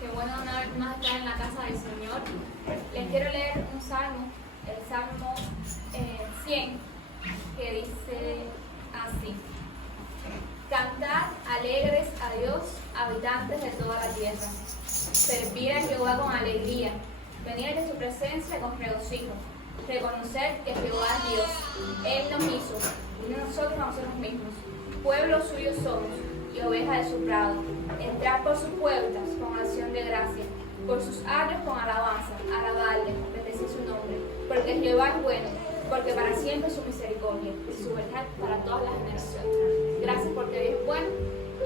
Qué bueno una vez más estar en la casa del Señor. Les quiero leer un salmo, el Salmo 100, que dice así: Cantad alegres a Dios, habitantes de toda la tierra. Servid a Jehová con alegría, venid de su presencia con regocijo. Reconocer que Jehová es Dios, Él nos hizo, y no nosotros a nosotros mismos. Pueblo suyo somos, y oveja de su prado. Entrar por sus puertas con acción de gracia, por sus atrios con alabanza, alabarle, bendecir su nombre. Porque Jehová es bueno, porque para siempre es su misericordia, y su verdad para todas las generaciones. Gracias porque Dios es bueno,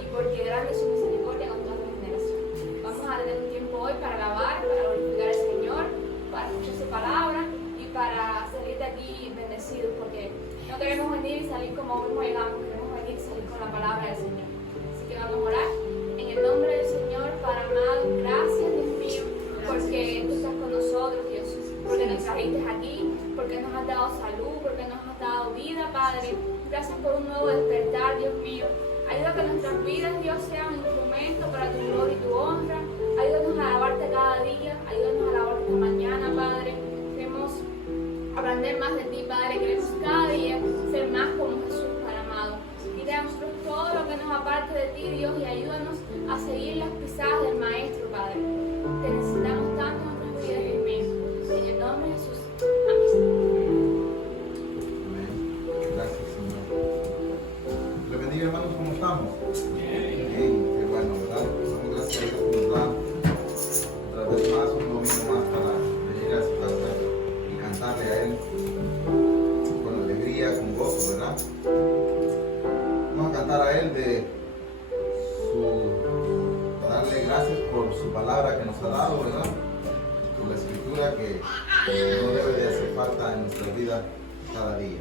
y porque grande es su misericordia con todas las generaciones. Vamos a tener un tiempo hoy para alabar, para glorificar al Señor, para escuchar su palabra, y para salir de aquí bendecidos, porque no queremos venir y salir como mismo llegamos, queremos venir y salir con la palabra del Señor. Así que vamos a orar. En el nombre del Señor, Padre amado, gracias, Dios mío, porque tú estás con nosotros, Dios, porque nos trajiste aquí, porque nos has dado salud, porque nos has dado vida, Padre. Gracias por un nuevo despertar, Dios mío. Ayuda a que nuestras vidas, Dios, sean un instrumento para tu gloria y tu honra. Ayúdanos a alabarte cada día, ayúdanos a alabarte esta mañana, Padre. Queremos aprender más de ti, Padre. Queremos cada día ser más como Jesús, Padre amado. Quita a nosotros todo lo que nos aparte de ti, Dios, y ayúdanos a seguir las pisadas del Maestro, Padre. Te necesitamos tanto en nuestras vidas, Dios mío. En el nombre de Jesús. Amén. Gracias, Señor. Le bendiga, hermanos, ¿cómo estamos? Bien. Qué bueno, ¿verdad? Damos gracias a Dios por nos da otra vez más, un domingo más para venir a su casa y cantarle a Él con alegría, con gozo, ¿verdad? Vamos a cantar a Él darle gracias por su palabra que nos ha dado, ¿verdad? Por la escritura que no debe de hacer falta en nuestra vida cada día.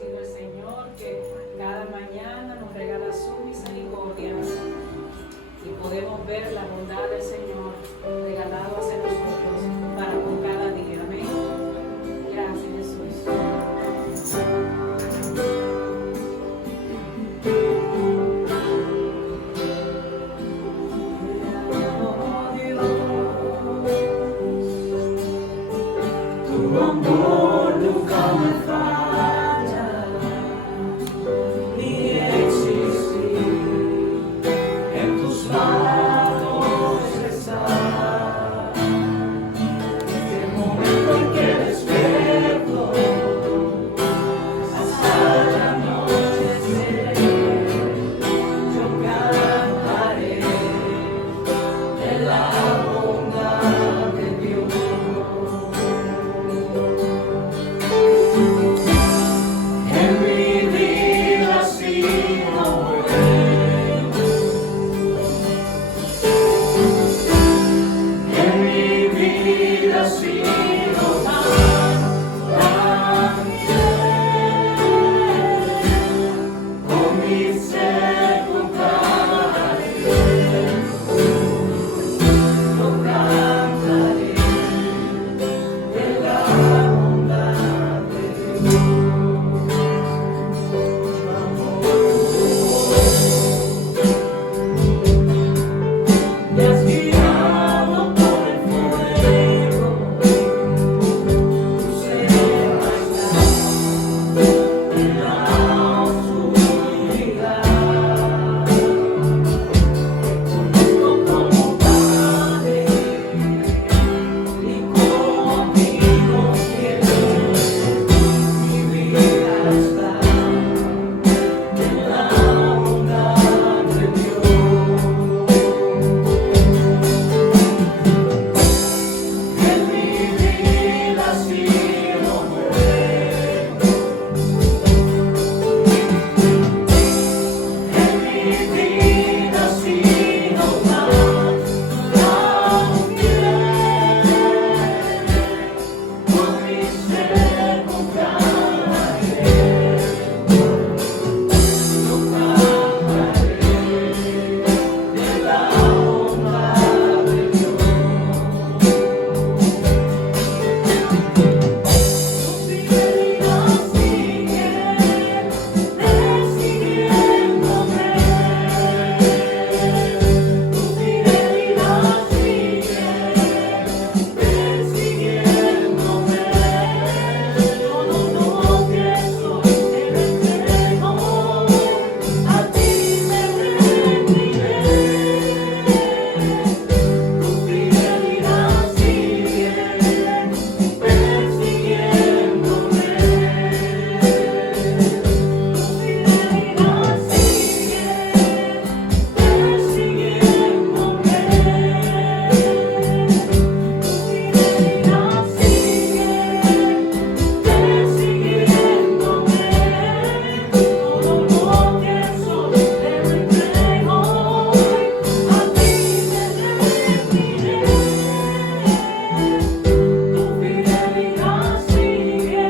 bendecido el Señor, que cada mañana nos regala su misericordia y podemos ver la bondad del Señor regalado hacia nosotros para con cada día. Amén. Gracias, Jesús. Tu amor nunca me falla, ni existir. En tus manos está. Desde el momento en que despierto hasta el anochecer, yo cantaré de la bondad de Dios. En mi vida ha sido bueno, en mi vida ha sido tan fiel. Con mi ser cantaré, yo cantaré de la bondad de Dios. Me has guiado por el fuego, tu cerca en la oscuridad. Conmigo como Padre y como amigo fiel, mi vida está en la bondad de Dios. En mi vida ha sido bueno, en mi vida ha sido tan fiel. Con mi ser cantaré, yo cantaré de la bondad de Dios. Tu fidelidad sigue persiguiéndome, tu fidelidad sigue persiguiéndome. Todo lo que soy te entrego, a ti me rendiré. Tu fidelidad sigue persiguiéndome, tu fidelidad sigue persiguiéndome, tu fidelidad sigue persiguiéndome. Todo lo que soy te lo entrego, a ti me rendiré. Tu fidelidad sigue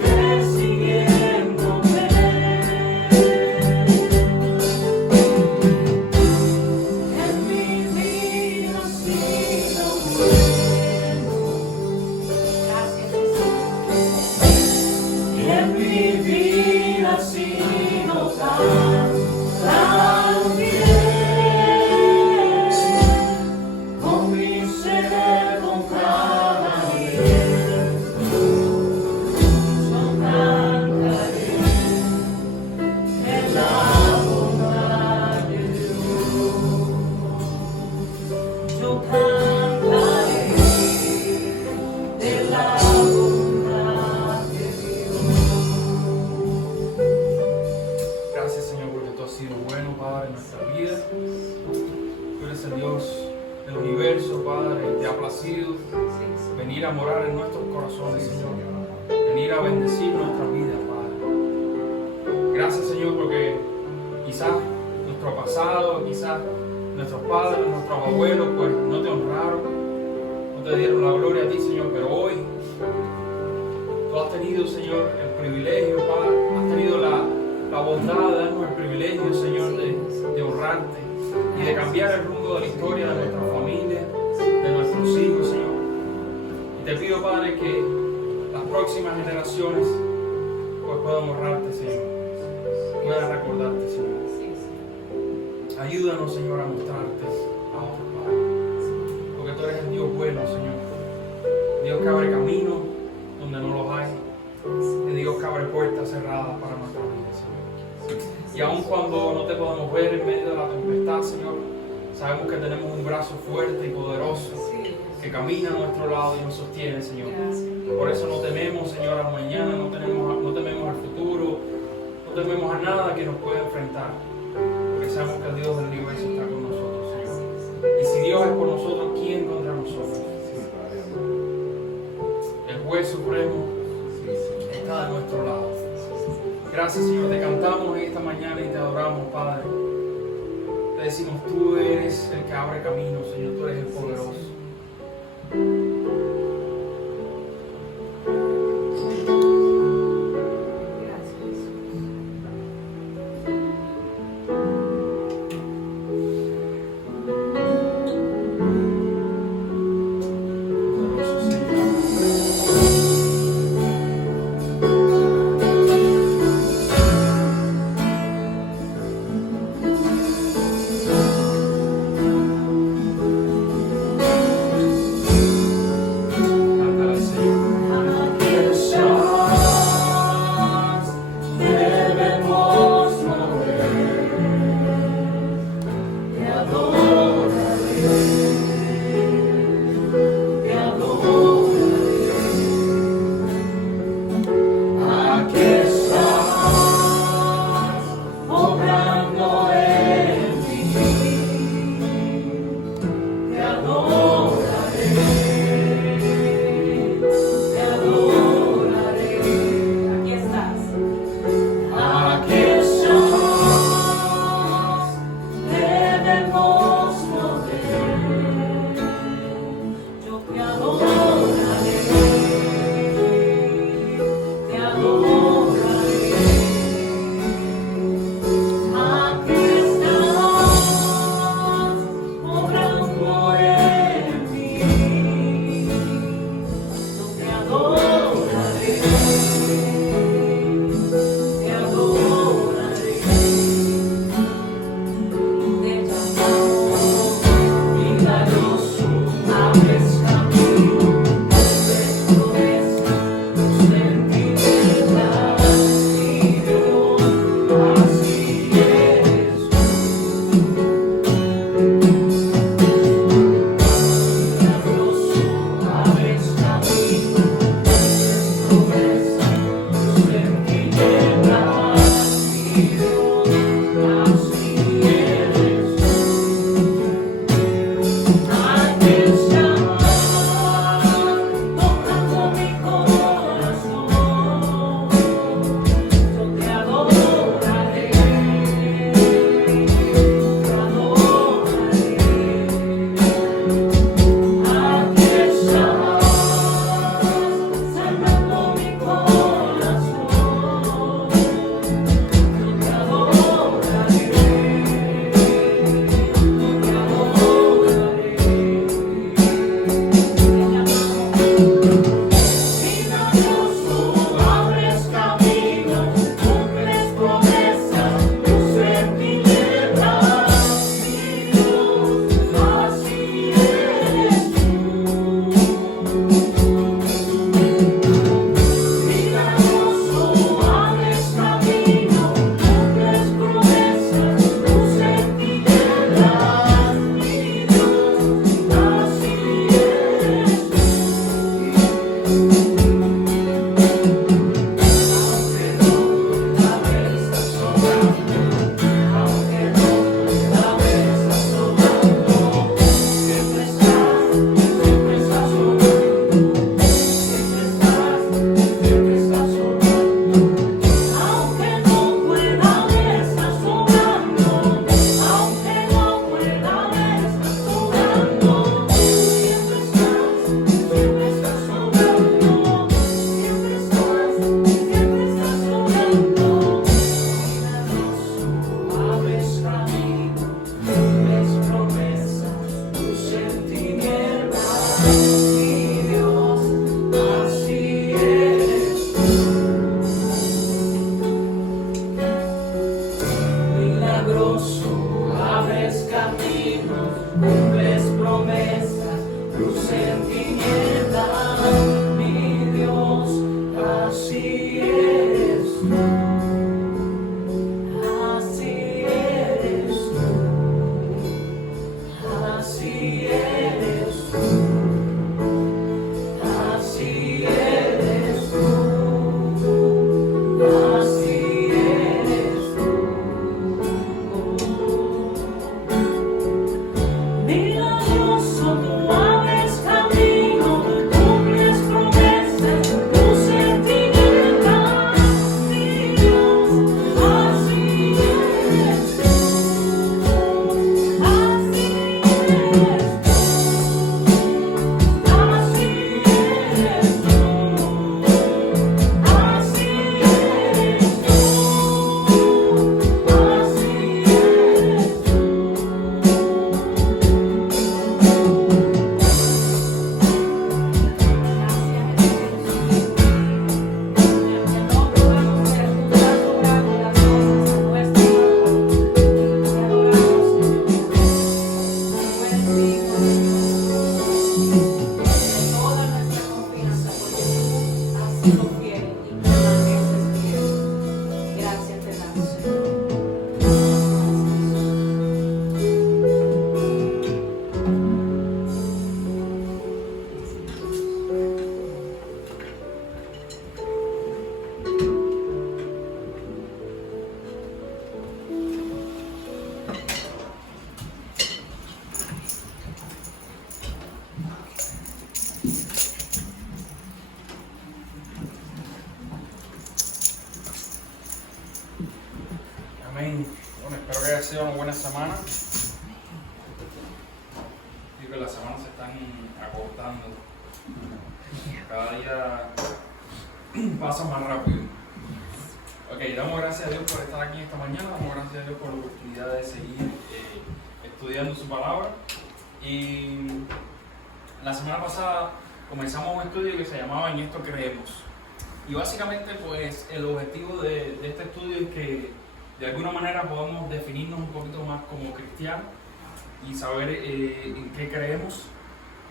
persiguiéndome. En mi vida ha sido bueno, Gracias, Jesús. en mi vida ha sido tan fiel. Con mi ser con cada día, yo cantaré en la bondad de Dios. Yo cantaré de la bondad de Dios. Gracias, Señor, porque tú has sido bueno, Padre, en nuestra vida. Tú eres el Dios del universo, Padre. Te ha placido venir a morar en nuestros corazones, Señor. Venir a bendecir nuestra vida, Padre. Gracias, Señor, porque quizás nuestro pasado, quizás nuestros padres, nuestros abuelos, pues no te honraron, no te dieron la gloria a ti, Señor, pero hoy tú has tenido tenido, Señor, el privilegio, Padre, has tenido la bondad de darnos el privilegio, Señor, de honrarte y de cambiar el rumbo de la historia de nuestra familia, de nuestros hijos, Señor. Y te pido, Padre, que las próximas generaciones pues puedan honrarte, Señor, puedan recordarte, Señor. Ayúdanos, Señor, a mostrarte a otros, Padre, porque tú eres el Dios bueno, Señor, Dios que abre caminos donde no los hay, el Dios que abre puertas cerradas para nuestra vida, Señor. Y aun cuando no te podamos ver en medio de la tempestad, Señor, sabemos que tenemos un brazo fuerte y poderoso que camina a nuestro lado y nos sostiene, Señor. Por eso no tememos, Señor, a mañana, no tememos al futuro, no tememos a nada que nos pueda enfrentar, porque sabemos que el Dios del universo está con nosotros, Señor. Y si Dios es por nosotros, ¿quién contra nosotros? El juez supremo está de nuestro lado. Gracias, Señor, te cantamos en esta mañana y te adoramos, Padre. Te decimos, tú eres el que abre caminos, Señor, tú eres el poderoso. toda nuestra confianza, porque tú has sido fiel y permaneces fiel. Gracias te damos, Señor. Amén. Bueno, espero que haya sido una buena semana. Y que las semanas se están acortando. Cada día pasa más rápido. Ok, damos gracias a Dios por estar aquí esta mañana. Damos gracias a Dios por la oportunidad de seguir estudiando su palabra. Y la semana pasada comenzamos un estudio que se llamaba En esto creemos. Y básicamente pues el objetivo de este estudio es que de alguna manera podamos definirnos un poquito más como cristianos y saber en qué creemos,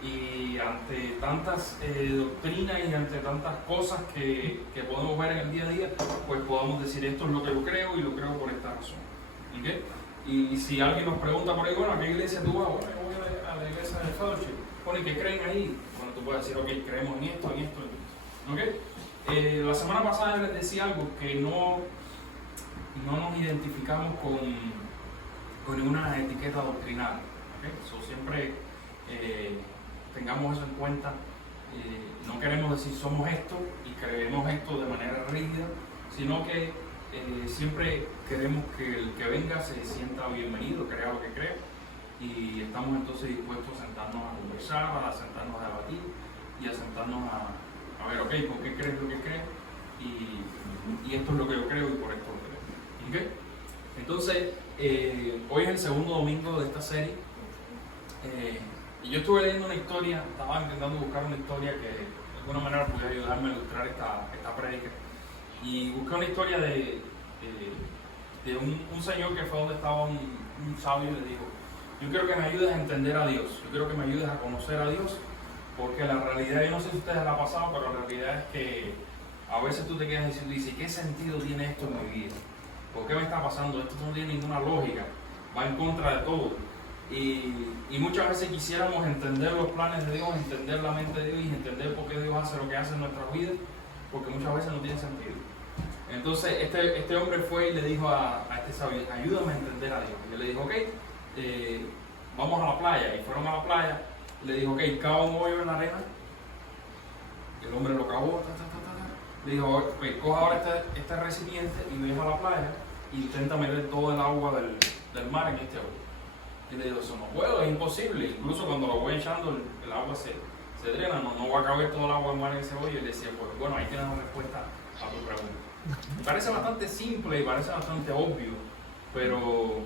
y ante tantas doctrinas y ante tantas cosas que podemos ver en el día a día, pues podamos decir esto es lo que yo creo y lo creo por esta razón. ¿Okay? Y si alguien nos pregunta por ahí, bueno, ¿a qué iglesia tú vas? Bueno, yo voy a la iglesia del Fellowship. Bueno, ¿y qué creen ahí? Bueno, tú puedes decir, ok, creemos en esto, en esto, en esto. ¿Okay? La semana pasada les decía algo, que no nos identificamos con ninguna etiqueta doctrinal. ¿Okay? So, siempre tengamos eso en cuenta. No queremos decir somos esto y creemos esto de manera rígida, sino que siempre queremos que el que venga se sienta bienvenido, crea lo que cree, y estamos entonces dispuestos a sentarnos a conversar, a sentarnos a debatir y a sentarnos a ver, ok, ¿por qué crees lo que crees? Y esto es lo que yo creo y por esto lo creo. ¿Okay? Entonces, hoy es el segundo domingo de esta serie, y yo estuve leyendo una historia, estaba intentando buscar una historia que de alguna manera pudiera ayudarme a ilustrar esta prédica, y busqué una historia de un señor que fue donde estaba un sabio y le dijo: yo quiero que me ayudes a entender a Dios, yo quiero que me ayudes a conocer a Dios, porque la realidad, yo no sé si a ustedes la ha pasado, pero la realidad es que a veces tú te quedas diciendo, dice, ¿qué sentido tiene esto en mi vida? ¿Por qué me está pasando? Esto no tiene ninguna lógica, va en contra de todo. Y muchas veces quisiéramos entender los planes de Dios, entender la mente de Dios y entender por qué Dios hace lo que hace en nuestras vidas, porque muchas veces no tiene sentido. Entonces este hombre fue y le dijo a este sabio: ayúdame a entender a Dios. Y él le dijo: ok, vamos a la playa. Y fueron a la playa. Le dijo: ok, cava un hoyo en la arena. Y el hombre lo cavó. Le dijo: ok, coja ahora este recipiente y me deja a la playa e intenta meter todo el agua del mar en este hoyo. Y le dijo: eso no puedo, es imposible. Incluso cuando lo voy echando, el agua se drena, no va a caber todo el agua del mar en ese hoyo. Y le decía: pues bueno, ahí tienes la respuesta a tu pregunta. Me parece bastante simple y parece bastante obvio, pero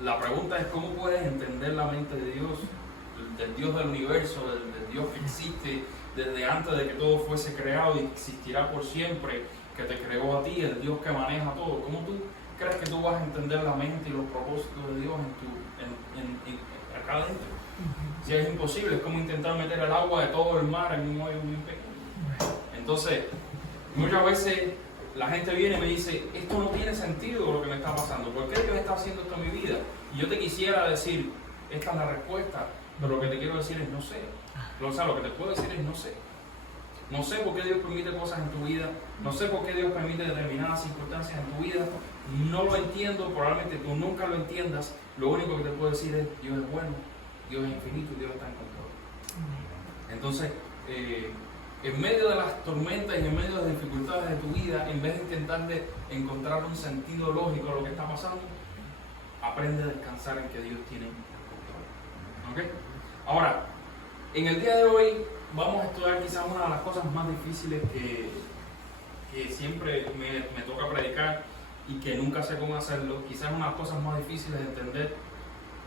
la pregunta es: ¿cómo puedes entender la mente de Dios, del Dios del universo, del Dios que existe desde antes de que todo fuese creado y existirá por siempre, que te creó a ti, el Dios que maneja todo? ¿Cómo tú crees que tú vas a entender la mente y los propósitos de Dios acá adentro? Si es imposible, es como intentar meter el agua de todo el mar en un hoyo bien pequeño. Entonces, muchas veces la gente viene y me dice: esto no tiene sentido lo que me está pasando, ¿por qué Dios está haciendo esto en mi vida? Y yo te quisiera decir: esta es la respuesta, pero lo que te quiero decir es no sé. O sea, lo que te puedo decir es no sé. No sé por qué Dios permite cosas en tu vida, no sé por qué Dios permite determinadas circunstancias en tu vida, no lo entiendo, probablemente tú nunca lo entiendas. Lo único que te puedo decir es: Dios es bueno, Dios es infinito y Dios está en control. Entonces, en medio de las tormentas y en medio de las dificultades de tu vida, en vez de intentar de encontrar un sentido lógico a lo que está pasando, aprende a descansar en que Dios tiene el control. ¿Okay? Ahora, en el día de hoy vamos a estudiar quizás una de las cosas más difíciles que siempre me toca predicar y que nunca sé cómo hacerlo. Quizás una de las cosas más difíciles de entender,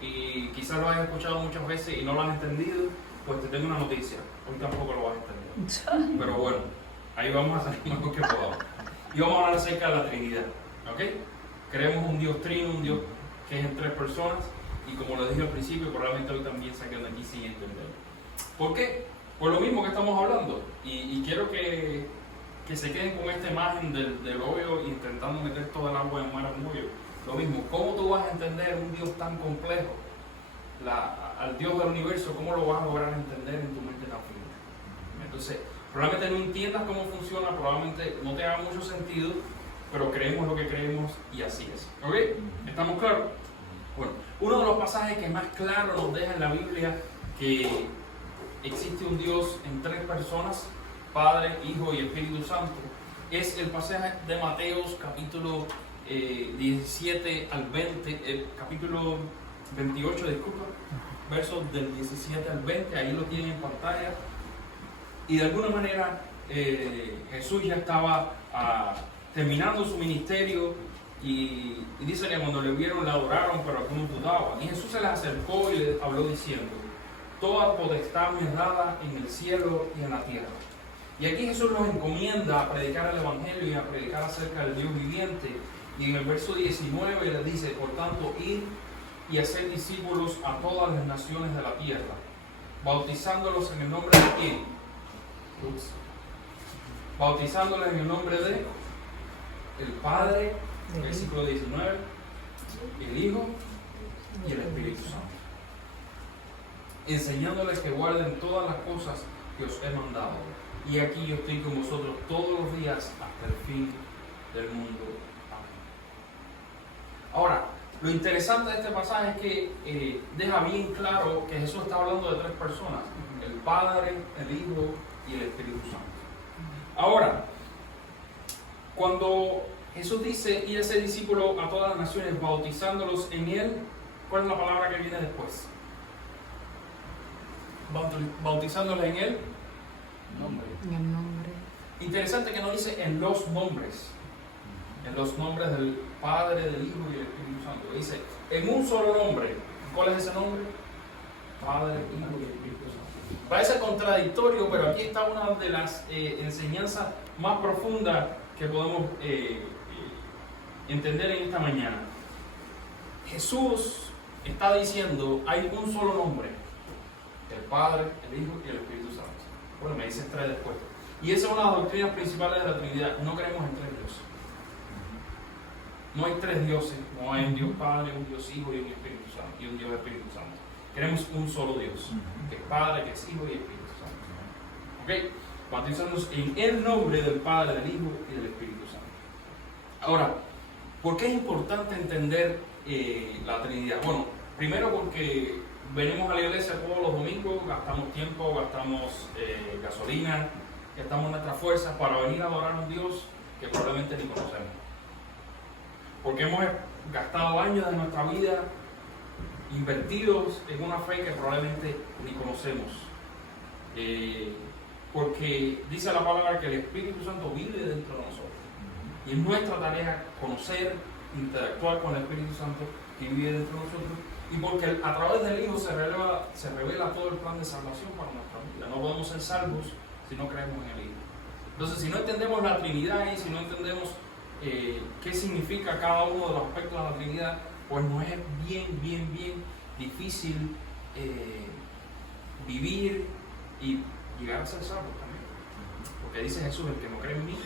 y quizás lo hayas escuchado muchas veces y no lo has entendido. Pues te tengo una noticia: hoy tampoco lo vas a entender. Pero bueno, ahí vamos a salir lo mejor que podamos. Y vamos a hablar acerca de la Trinidad. ¿Ok? Creemos un Dios trino, un Dios que es en tres personas. Y como lo dije al principio, probablemente hoy también saquen de aquí sin entender. ¿Por qué? Por lo mismo que estamos hablando. Y quiero que se queden con esta imagen del hoyo intentando meter toda el agua en mar al hoyo. Lo mismo, ¿cómo tú vas a entender un Dios tan complejo? Al Dios del universo, ¿cómo lo vas a lograr entender en tu mente tan finita? Entonces, probablemente no entiendas cómo funciona, probablemente no te haga mucho sentido, pero creemos lo que creemos y así es. ¿Ok? ¿Estamos claros? Bueno, uno de los pasajes que más claro nos deja en la Biblia que existe un Dios en tres personas, Padre, Hijo y Espíritu Santo, es el pasaje de Mateos capítulo 17 al 20, capítulo 28, disculpa, versos del 17 al 20, ahí lo tienen en pantalla. Y de alguna manera Jesús ya estaba terminando su ministerio y dice que cuando le vieron le adoraron, pero algunos dudaban. Y Jesús se les acercó y le habló diciendo: toda potestad me es dada en el cielo y en la tierra. Y aquí Jesús nos encomienda a predicar el Evangelio y a predicar acerca del Dios viviente. Y en el verso 19 le dice: por tanto, id y hacer discípulos a todas las naciones de la tierra, bautizándolos en el nombre de ¿quién? Bautizándolos en el nombre de el Padre, versículo 19, el Hijo y el Espíritu Santo, enseñándoles que guarden todas las cosas que os he mandado. Y aquí yo estoy con vosotros todos los días hasta el fin del mundo. Amén. Ahora, lo interesante de este pasaje es que deja bien claro que Jesús está hablando de tres personas: el Padre, el Hijo y el Espíritu Santo. Ahora, cuando Jesús dice ir a ser discípulo a todas las naciones, bautizándolos en Él, ¿cuál es la palabra que viene después? Bautizándolos en Él. Nombre. En el nombre. Interesante que no dice en los nombres del Padre, del Hijo y del Espíritu Santo. Dice en un solo nombre. ¿Cuál es ese nombre? Padre, Hijo y Espíritu Santo. Parece contradictorio, pero aquí está una de las enseñanzas más profundas que podemos entender en esta mañana. Jesús está diciendo hay un solo nombre: el Padre, el Hijo y el Espíritu Santo. Bueno, me dice tres después. Y esa es una de las doctrinas principales de la Trinidad. No creemos en tres dioses. No hay tres dioses. No hay un Dios Padre, un Dios Hijo y un Espíritu Santo, y un Dios Espíritu Santo. Queremos un solo Dios, que es Padre, que es Hijo y Espíritu Santo. ¿Ok? Bautizándonos en el nombre del Padre, del Hijo y del Espíritu Santo. Ahora, ¿por qué es importante entender la Trinidad? Bueno, primero porque venimos a la iglesia todos los domingos, gastamos tiempo, gastamos gasolina, gastamos nuestras fuerzas para venir a adorar a un Dios que probablemente ni conocemos. Porque hemos gastado años de nuestra vida invertidos en una fe que probablemente ni conocemos. Porque dice la palabra que el Espíritu Santo vive dentro de nosotros. Y es nuestra tarea conocer, interactuar con el Espíritu Santo que vive dentro de nosotros. Y porque a través del Hijo se revela todo el plan de salvación para nuestra vida. No podemos ser salvos si no creemos en el Hijo. Entonces, si no entendemos la Trinidad y si no entendemos qué significa cada uno de los aspectos de la Trinidad, pues nos es bien difícil vivir y llegar a ser salvos también. Porque dice Jesús: el que no cree en mí,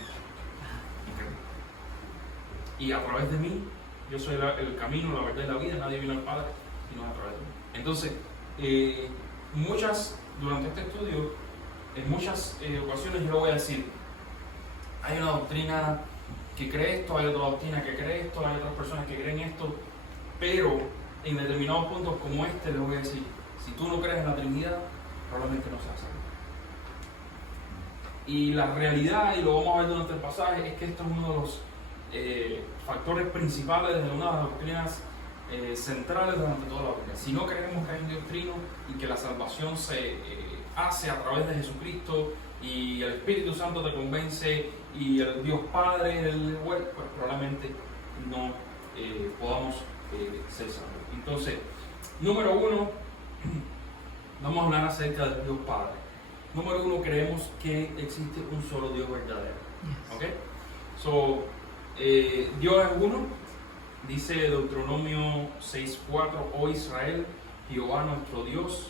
y a través de mí, yo soy el camino, la verdad y la vida, nadie viene al Padre sino a través de mí. Entonces, durante este estudio, en muchas ocasiones yo lo voy a decir: hay una doctrina que cree esto, hay otra doctrina que cree esto, hay otras personas que creen esto, pero en determinados puntos como este les voy a decir: si tú no crees en la Trinidad, probablemente no seas salvo. Y la realidad, y lo vamos a ver durante el pasaje, es que esto es uno de los factores principales de una de las doctrinas centrales durante toda la Biblia. Si no creemos que hay un Dios trino y que la salvación se hace a través de Jesucristo y el Espíritu Santo te convence y el Dios Padre, pues probablemente no podamos ser salvos. Entonces, número uno, vamos a hablar acerca del Dios Padre. Número uno, creemos que existe un solo Dios verdadero. ¿Ok? So, Dios es uno. Dice Deuteronomio 6:4: oh Israel, Jehová nuestro Dios,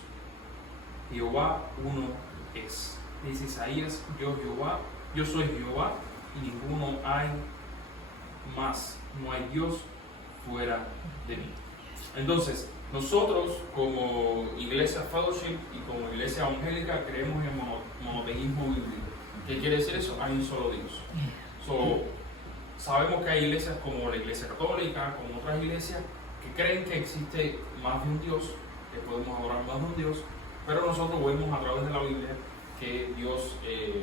Jehová uno es. Dice Isaías, yo Jehová, yo soy Jehová y ninguno hay más, no hay Dios fuera de mí. Entonces, nosotros como iglesia fellowship y como iglesia evangélica creemos en monoteísmo bíblico. ¿Qué quiere decir eso? Hay un solo Dios. Sabemos que hay iglesias como la iglesia católica, como otras iglesias, que creen que existe más de un Dios, que podemos adorar más de un Dios, pero nosotros vemos a través de la Biblia que Dios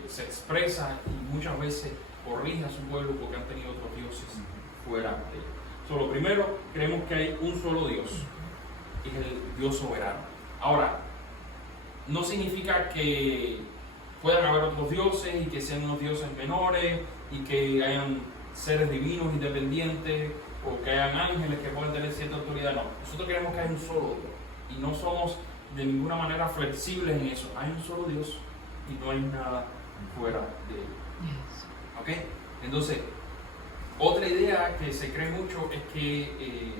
se expresa y muchas veces corrige a su pueblo porque han tenido otros dioses fuera de él. Lo primero, creemos que hay un solo Dios, y es el Dios soberano. Ahora, no significa que puedan haber otros dioses y que sean unos dioses menores y que hayan seres divinos independientes o que hayan ángeles que puedan tener cierta autoridad. No, nosotros creemos que hay un solo Dios y no somos de ninguna manera flexibles en eso. Hay un solo Dios y no hay nada fuera de él. ¿Ok? Entonces, otra idea que se cree mucho es que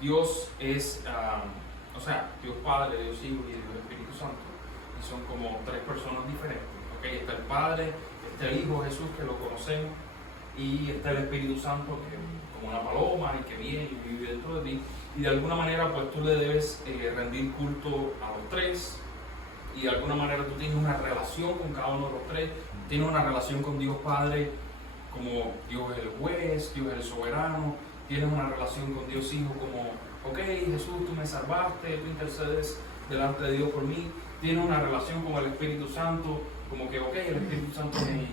Dios es, Dios Padre, Dios Hijo y Dios Espíritu Santo, y son como tres personas diferentes. ¿Okay? Está el Padre, está el Hijo Jesús, que lo conocemos, y está el Espíritu Santo, que es como una paloma y que viene y vive dentro de ti, y de alguna manera pues tú le debes rendir culto a los tres, y de alguna manera tú tienes una relación con cada uno de los tres, tienes una relación con Dios Padre, como Dios es el juez, Dios es el soberano, tienes una relación con Dios Hijo como, ok, Jesús, tú me salvaste, tú intercedes delante de Dios por mí, tienes una relación con el Espíritu Santo, como que, ok, el Espíritu Santo me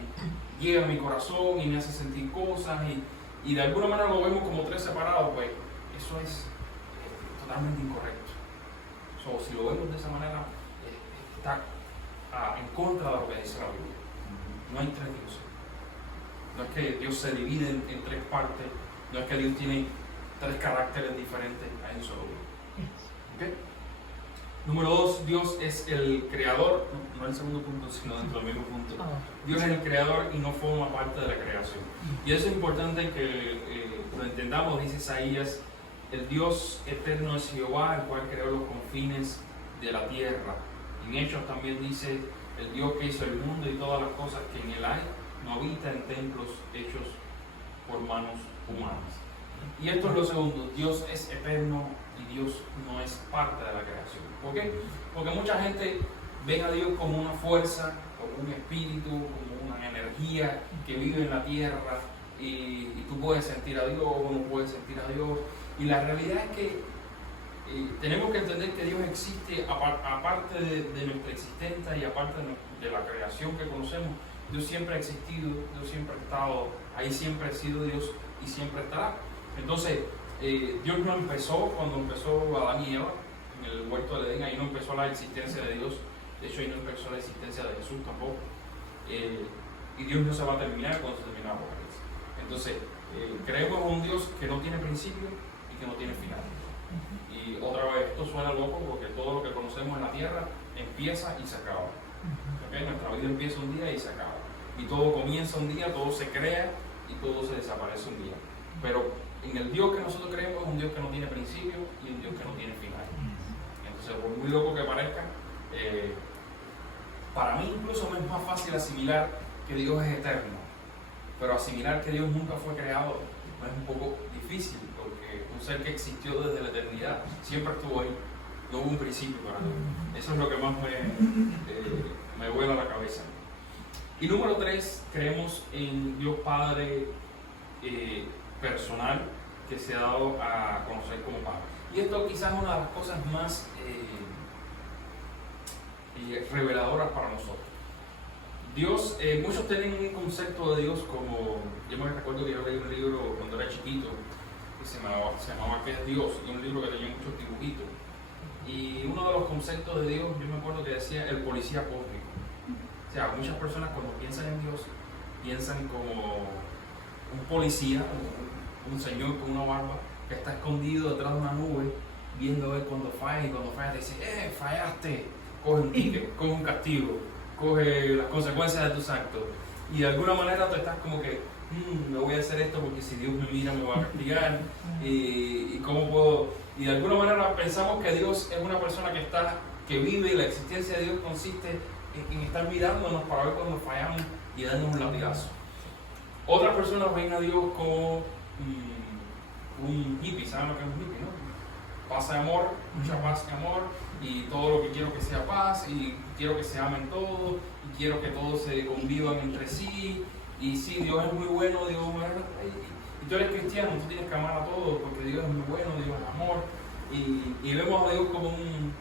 llega a mi corazón y me hace sentir cosas, y de alguna manera lo vemos como tres separados, pues eso es totalmente incorrecto. Si lo vemos de esa manera, está en contra de lo que dice la Biblia. No hay tres dioses. No es que Dios se divide en tres partes, no es que Dios tiene tres caracteres diferentes, hay un solo Dios. ¿Okay? Número 2, Dios es el creador, no el segundo punto, sino dentro del mismo punto. Dios es el creador y no forma parte de la creación. Y eso es importante que lo entendamos, dice Isaías, el Dios eterno es Jehová, el cual creó los confines de la tierra. En Hechos también dice, el Dios que hizo el mundo y todas las cosas que en él hay, no habita en templos hechos por manos humanas. Y esto es lo segundo, Dios es eterno y Dios no es parte de la creación. ¿Por qué? Porque mucha gente ve a Dios como una fuerza, como un espíritu, como una energía que vive en la tierra y tú puedes sentir a Dios o no puedes sentir a Dios. Y la realidad es que tenemos que entender que Dios existe aparte de nuestra existencia y aparte de la creación que conocemos. Dios siempre ha existido, Dios siempre ha estado, ahí siempre ha sido Dios y siempre estará. Entonces, Dios no empezó cuando empezó Adán y Eva en el huerto del Edén, ahí no empezó la existencia de Dios, de hecho ahí no empezó la existencia de Jesús tampoco. Y Dios no se va a terminar cuando se termine la Apocalipsis. Entonces, creemos en un Dios que no tiene principio y que no tiene final. Y otra vez, esto suena loco porque todo lo que conocemos en la tierra empieza y se acaba. ¿Okay? Nuestra vida empieza un día y se acaba. Y todo comienza un día, todo se crea y todo se desaparece un día. Pero en el Dios que nosotros creemos es un Dios que no tiene principio y un Dios que no tiene final. Entonces, por muy loco que parezca, para mí incluso me es más fácil asimilar que Dios es eterno. Pero asimilar que Dios nunca fue creado es un poco difícil, porque un ser que existió desde la eternidad siempre estuvo ahí, no hubo un principio para Dios. Eso es lo que más me vuela la cabeza. Y número 3, creemos en Dios Padre personal que se ha dado a conocer como Padre. Y esto quizás es una de las cosas más reveladoras para nosotros. Dios, muchos tienen un concepto de Dios como, yo me recuerdo que yo leí un libro cuando era chiquito que se llamaba ¿Qué es Dios? Y un libro que tenía muchos dibujitos. Y uno de los conceptos de Dios, yo me acuerdo que decía el policía cósmico. O sea, muchas personas cuando piensan en Dios, piensan como un policía, un señor con una barba que está escondido detrás de una nube, viendo a ver cuando falla, y cuando falla te dice, fallaste, coge un ticket, coge un castigo, coge las consecuencias de tus actos. Y de alguna manera tú estás como que, me voy a hacer esto porque si Dios me mira me va a castigar, y cómo puedo. Y de alguna manera pensamos que Dios es una persona que está que vive, la existencia de Dios consiste en estar mirándonos para ver cuando fallamos y darnos un latigazo. Otras personas ven a Dios como un hippie, ¿saben lo que es un hippie, no? Paz de amor, mucha paz y amor, y todo lo que quiero que sea paz, y quiero que se amen todos, y quiero que todos se convivan entre sí, y sí, Dios es muy bueno, Dios es muy bueno, y tú eres cristiano, tú tienes que amar a todos, porque Dios es muy bueno, Dios es amor, y vemos a Dios como un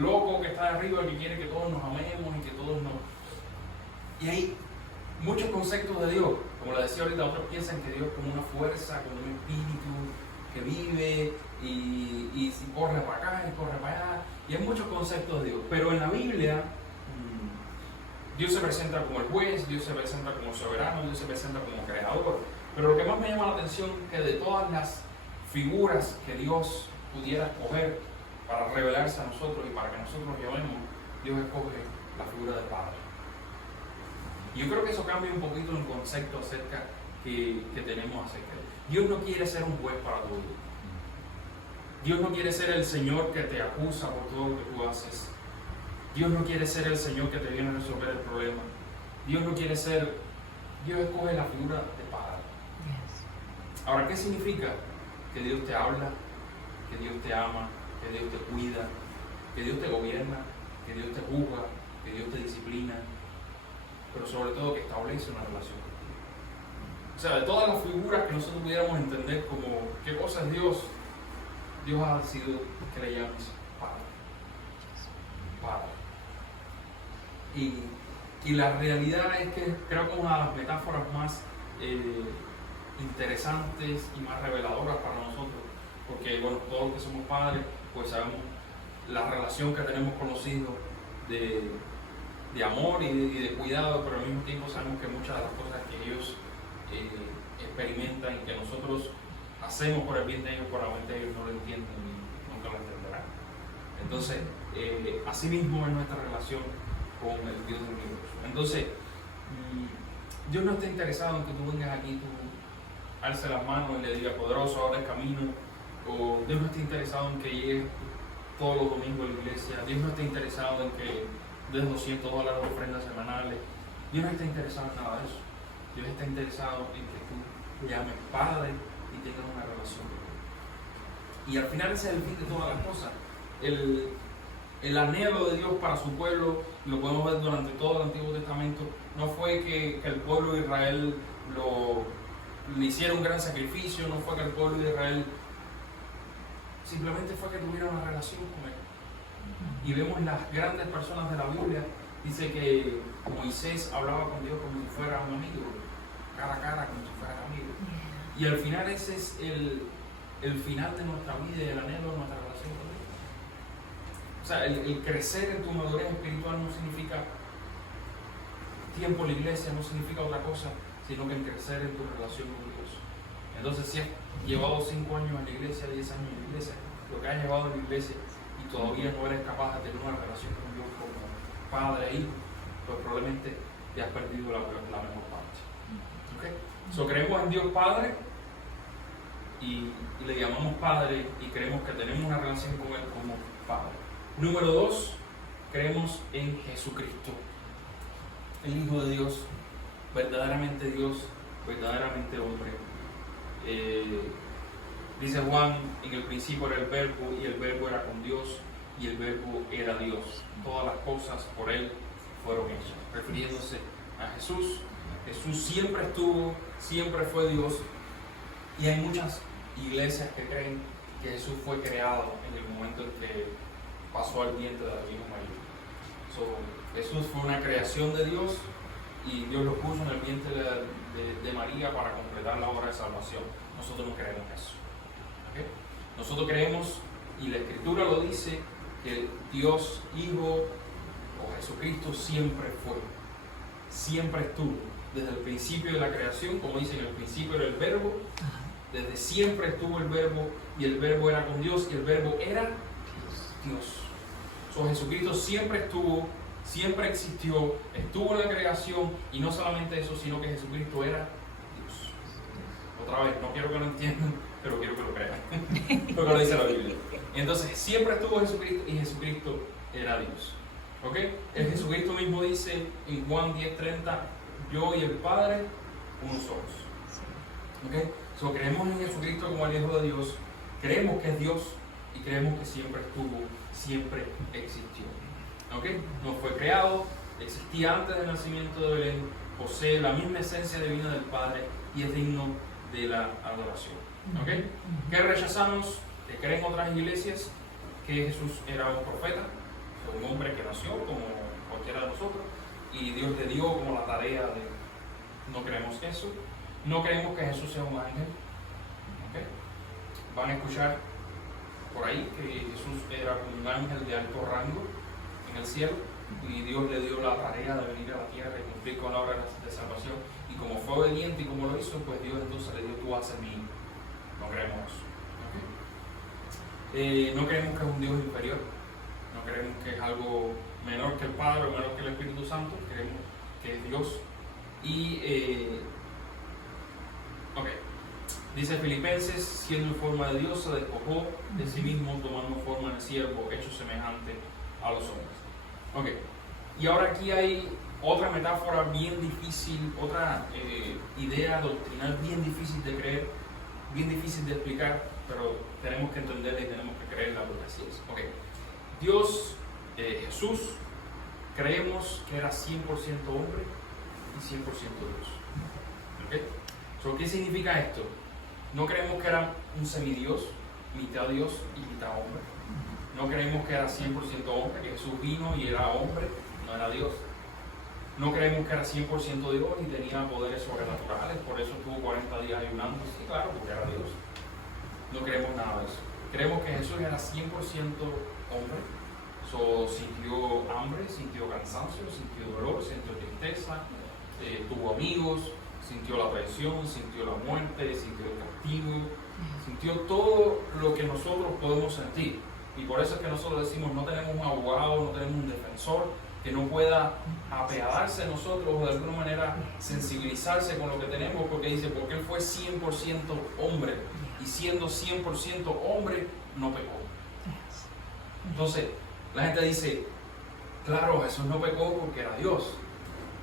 loco que está arriba, que quiere que todos nos amemos y que todos nos... Y hay muchos conceptos de Dios, como le decía ahorita, otros piensan que Dios es como una fuerza, como un espíritu que vive y si corre para acá y corre para allá, y hay muchos conceptos de Dios, pero en la Biblia Dios se presenta como el juez, Dios se presenta como soberano, Dios se presenta como creador, pero lo que más me llama la atención es que de todas las figuras que Dios pudiera escoger para revelarse a nosotros y para que nosotros lo llevemos, Dios escoge la figura de Padre. Y yo creo que eso cambia un poquito el concepto acerca que tenemos acerca de Dios. Dios no quiere ser un juez para tu vida. Dios no quiere ser el Señor que te acusa por todo lo que tú haces. Dios no quiere ser el Señor que te viene a resolver el problema. Dios no quiere ser... Dios escoge la figura de Padre. Ahora, ¿qué significa? Que Dios te habla, que Dios te ama, que Dios te cuida, que Dios te gobierna, que Dios te juzga, que Dios te disciplina, pero sobre todo que establece una relación contigo. O sea, de todas las figuras que nosotros pudiéramos entender como qué cosa es Dios, Dios ha decidido que le llames Padre. Padre. Y la realidad es que creo que una de las metáforas más interesantes y más reveladoras para nosotros, porque bueno, todos los que somos padres, pues sabemos la relación que tenemos con los hijos de amor y de cuidado, pero al mismo tiempo sabemos que muchas de las cosas que ellos experimentan y que nosotros hacemos por el bien de ellos, probablemente ellos no lo entienden y nunca lo entenderán. Entonces, así mismo es nuestra relación con el Dios del universo. Entonces, Dios no está interesado en que tú vengas aquí, tú alce las manos y le digas poderoso, ahora el camino, o Dios no está interesado en que llegues todos los domingos a la iglesia, Dios no está interesado en que des $200 de ofrendas semanales, Dios no está interesado en nada de eso. Dios está interesado en que tú llames Padre y tengas una relación con Él. Y al final ese es el fin de todas las cosas. El anhelo de Dios para su pueblo, lo podemos ver durante todo el Antiguo Testamento, no fue que el pueblo de Israel le hiciera un gran sacrificio, no fue que el pueblo de Israel simplemente fue que tuviera una relación con Él. Y vemos las grandes personas de la Biblia, dice que Moisés hablaba con Dios como si fuera un amigo, cara a cara, como si fuera un amigo. Y al final ese es el final de nuestra vida y el anhelo de nuestra relación con Dios. O sea, el crecer en tu madurez espiritual no significa tiempo en la iglesia, no significa otra cosa, sino que el crecer en tu relación con Dios. Entonces, si has llevado 5 años en la iglesia, 10 años en la iglesia, lo que has llevado en la iglesia y todavía no eres capaz de tener una relación con Dios como padre e hijo, pues probablemente te has perdido la mejor parte. ¿Okay? So, creemos en Dios Padre y le llamamos Padre y creemos que tenemos una relación con Él como Padre. Número 2, creemos en Jesucristo, el Hijo de Dios, verdaderamente hombre. Dice Juan, en el principio era el Verbo y el Verbo era con Dios y el Verbo era Dios. Todas las cosas por Él fueron hechas. Refiriéndose a Jesús, Jesús siempre fue Dios, y hay muchas iglesias que creen que Jesús fue creado en el momento en que pasó al vientre de la Virgen María. Jesús fue una creación de Dios y Dios lo puso en el vientre de María para completar la obra de salvación. Nosotros no creemos eso. ¿Okay? Nosotros creemos, y la Escritura lo dice, que Dios Hijo o Jesucristo siempre estuvo, desde el principio de la creación, como dice, en el principio era el Verbo, desde siempre estuvo el Verbo, y el Verbo era con Dios, y el Verbo era Dios. Jesucristo siempre estuvo, siempre existió, estuvo en la creación, y no solamente eso, sino que Jesucristo era Dios. Otra vez, no quiero que lo entiendan, pero quiero que lo crean, porque lo dice la Biblia. Entonces, siempre estuvo Jesucristo, y Jesucristo era Dios. ¿Ok? El Jesucristo mismo dice en Juan 10:30, yo y el Padre, uno somos. ¿Ok? So, creemos en Jesucristo como el Hijo de Dios, creemos que es Dios y creemos que siempre estuvo, siempre existió. ¿Ok? No fue creado, existía antes del nacimiento de Belén, posee la misma esencia divina del Padre y es digno de la adoración. ¿Ok? ¿Qué rechazamos? Que creen otras iglesias que Jesús era un profeta, un hombre que nació como cualquiera de nosotros y Dios le dio como la tarea de... No creemos eso. No creemos que Jesús sea un ángel. ¿Okay? Van a escuchar por ahí que Jesús era un ángel de alto rango en el cielo y Dios le dio la tarea de venir a la tierra y cumplir con la obra de salvación, y como fue obediente y como lo hizo, pues Dios entonces le dio tú haces mí. No creemos eso. ¿Okay? No creemos que es un Dios inferior, no creemos que es algo menor que el Padre o menor que el Espíritu Santo, creemos que es Dios. Y ok, dice Filipenses, siendo en forma de Dios, se despojó de sí mismo, tomando forma de siervo, hecho semejante a los hombres. Ok, y ahora aquí hay otra metáfora bien difícil, otra idea doctrinal bien difícil de creer, bien difícil de explicar, pero tenemos que entenderla y tenemos que creerla porque así es. Ok, Dios, Jesús, creemos que era 100% hombre y 100% Dios. ¿Ok? So, ¿qué significa esto? No creemos que era un semidios, mitad Dios y mitad hombre. No creemos que era 100% hombre, que Jesús vino y era hombre, no era Dios. No creemos que era 100% Dios y tenía poderes sobrenaturales, por eso estuvo 40 días ayunando. Sí, claro, porque era Dios. No creemos nada de eso. Creemos que Jesús era 100% hombre. So, sintió hambre, sintió cansancio, sintió dolor, sintió tristeza, tuvo amigos, sintió la traición, sintió la muerte, sintió el castigo, sintió todo lo que nosotros podemos sentir. Y por eso es que nosotros decimos, no tenemos un abogado, no tenemos un defensor que no pueda apeadarse a nosotros o de alguna manera sensibilizarse con lo que tenemos, porque dice, porque Él fue 100% hombre y siendo 100% hombre, no pecó. Entonces, la gente dice, claro, Jesús no pecó porque era Dios.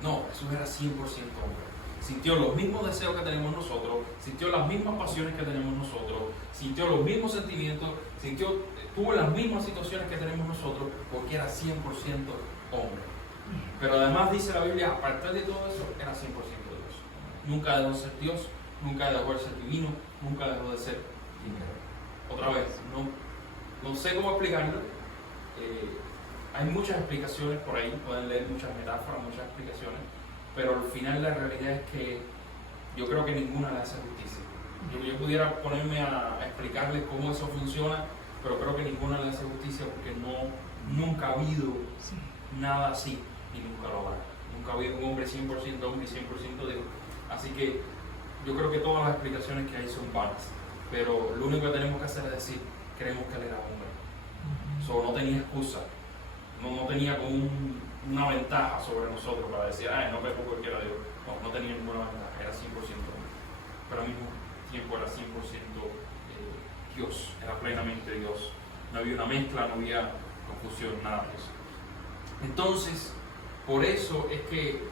No, Jesús era 100% hombre. Sintió los mismos deseos que tenemos nosotros, sintió las mismas pasiones que tenemos nosotros, sintió los mismos sentimientos, tuvo las mismas situaciones que tenemos nosotros, porque era 100% hombre. Pero además dice la Biblia, aparte de todo eso, era 100% Dios. Nunca dejó de ser Dios, nunca dejó de ser divino, nunca dejó de ser dinero. Otra vez, no sé cómo explicarlo. Hay muchas explicaciones por ahí, pueden leer muchas metáforas, muchas explicaciones, pero al final la realidad es que yo creo que ninguna le hace justicia. Yo pudiera ponerme a explicarles cómo eso funciona, pero creo que ninguna le hace justicia porque nunca ha habido nada así y nunca lo habrá. Nunca ha habido un hombre 100% hombre y 100% Dios. Así que yo creo que todas las explicaciones que hay son vanas, pero lo único que tenemos que hacer es decir, creemos que Él era hombre. So, no tenía excusa, no tenía como una ventaja sobre nosotros para decir, no pecó porque era Dios. No tenía ninguna ventaja, era 100% hombre. Pero al mismo tiempo era 100% Dios, era plenamente Dios. No había una mezcla, no había confusión, nada de eso. Entonces, por eso es que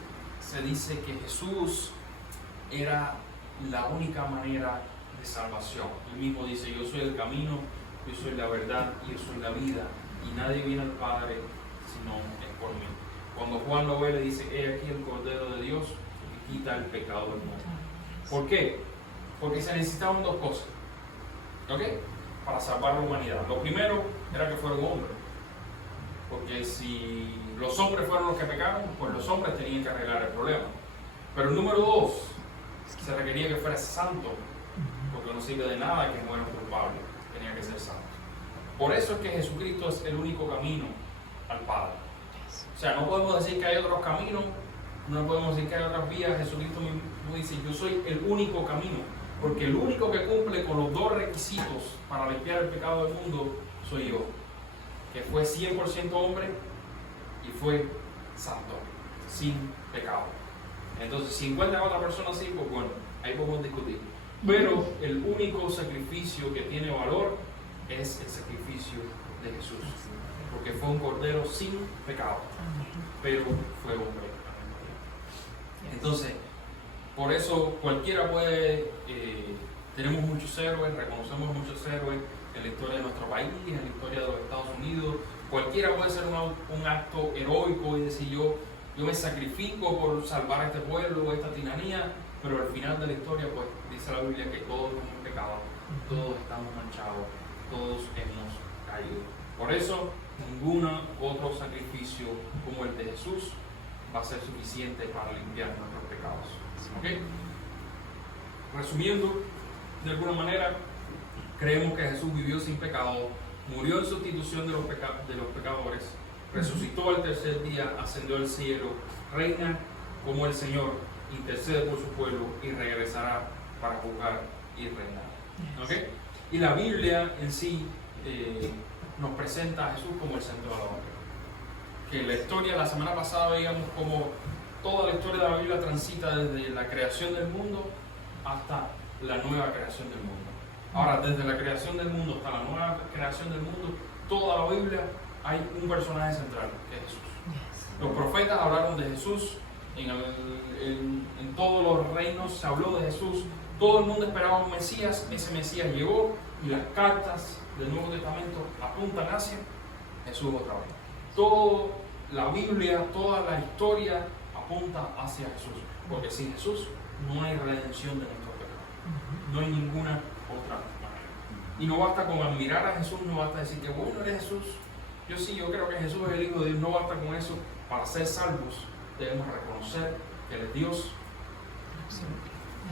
se dice que Jesús era la única manera de salvación. Él mismo dice, yo soy el camino, yo soy la verdad y yo soy la vida, y nadie viene al Padre sino es por mí. Cuando Juan lo ve, le dice, he aquí el Cordero de Dios que quita el pecado del mundo. ¿Por qué? Porque se necesitaban dos cosas, ¿ok? Para salvar la humanidad. Lo primero era que fuera un hombre, porque si los hombres fueron los que pecaron, pues los hombres tenían que arreglar el problema. Pero el número dos, se requería que fuera santo, porque no sirve de nada que muera culpable, tenía que ser santo. Por eso es que Jesucristo es el único camino al Padre. O sea, no podemos decir que hay otros caminos, no podemos decir que hay otras vías. Jesucristo mismo dice, yo soy el único camino, porque el único que cumple con los dos requisitos para limpiar el pecado del mundo soy yo, que fue 100% hombre y fue santo, sin pecado. Entonces, si encuentran a otra persona así, pues bueno, ahí podemos discutir. Pero el único sacrificio que tiene valor es el sacrificio de Jesús. porque fue un cordero sin pecado, pero fue hombre. Entonces, por eso cualquiera puede, tenemos muchos héroes, reconocemos muchos héroes en la historia de nuestro país, en la historia de los Estados Unidos. Cualquiera puede hacer un acto heroico y decir yo me sacrifico por salvar a este pueblo, esta tiranía, pero al final de la historia pues dice la Biblia que todos hemos pecado, todos estamos manchados, todos hemos caído. Por eso ningún otro sacrificio como el de Jesús va a ser suficiente para limpiar nuestros pecados. ¿Okay? Resumiendo, de alguna manera, creemos que Jesús vivió sin pecado, murió en sustitución de los pecadores, resucitó al tercer día, ascendió al cielo, reina como el Señor, intercede por su pueblo y regresará para juzgar y reinar. ¿Okay? Y la Biblia en sí nos presenta a Jesús como el centro de la obra. Que la historia, la semana pasada veíamos como toda la historia de la Biblia transita desde la creación del mundo hasta la nueva creación del mundo. Ahora, desde la creación del mundo hasta la nueva creación del mundo, toda la Biblia hay un personaje central, que es Jesús. Los profetas hablaron de Jesús, en todos los reinos se habló de Jesús, todo el mundo esperaba un Mesías, ese Mesías llegó y las cartas del Nuevo Testamento apuntan hacia Jesús otra vez. Toda la Biblia, toda la historia apunta hacia Jesús, porque sin Jesús no hay redención de nuestros pecados, no hay ninguna otra manera. Y no basta con admirar a Jesús, no basta decir que bueno eres Jesús, yo creo que Jesús es el Hijo de Dios, no basta con eso. Para ser salvos debemos reconocer que Él es Dios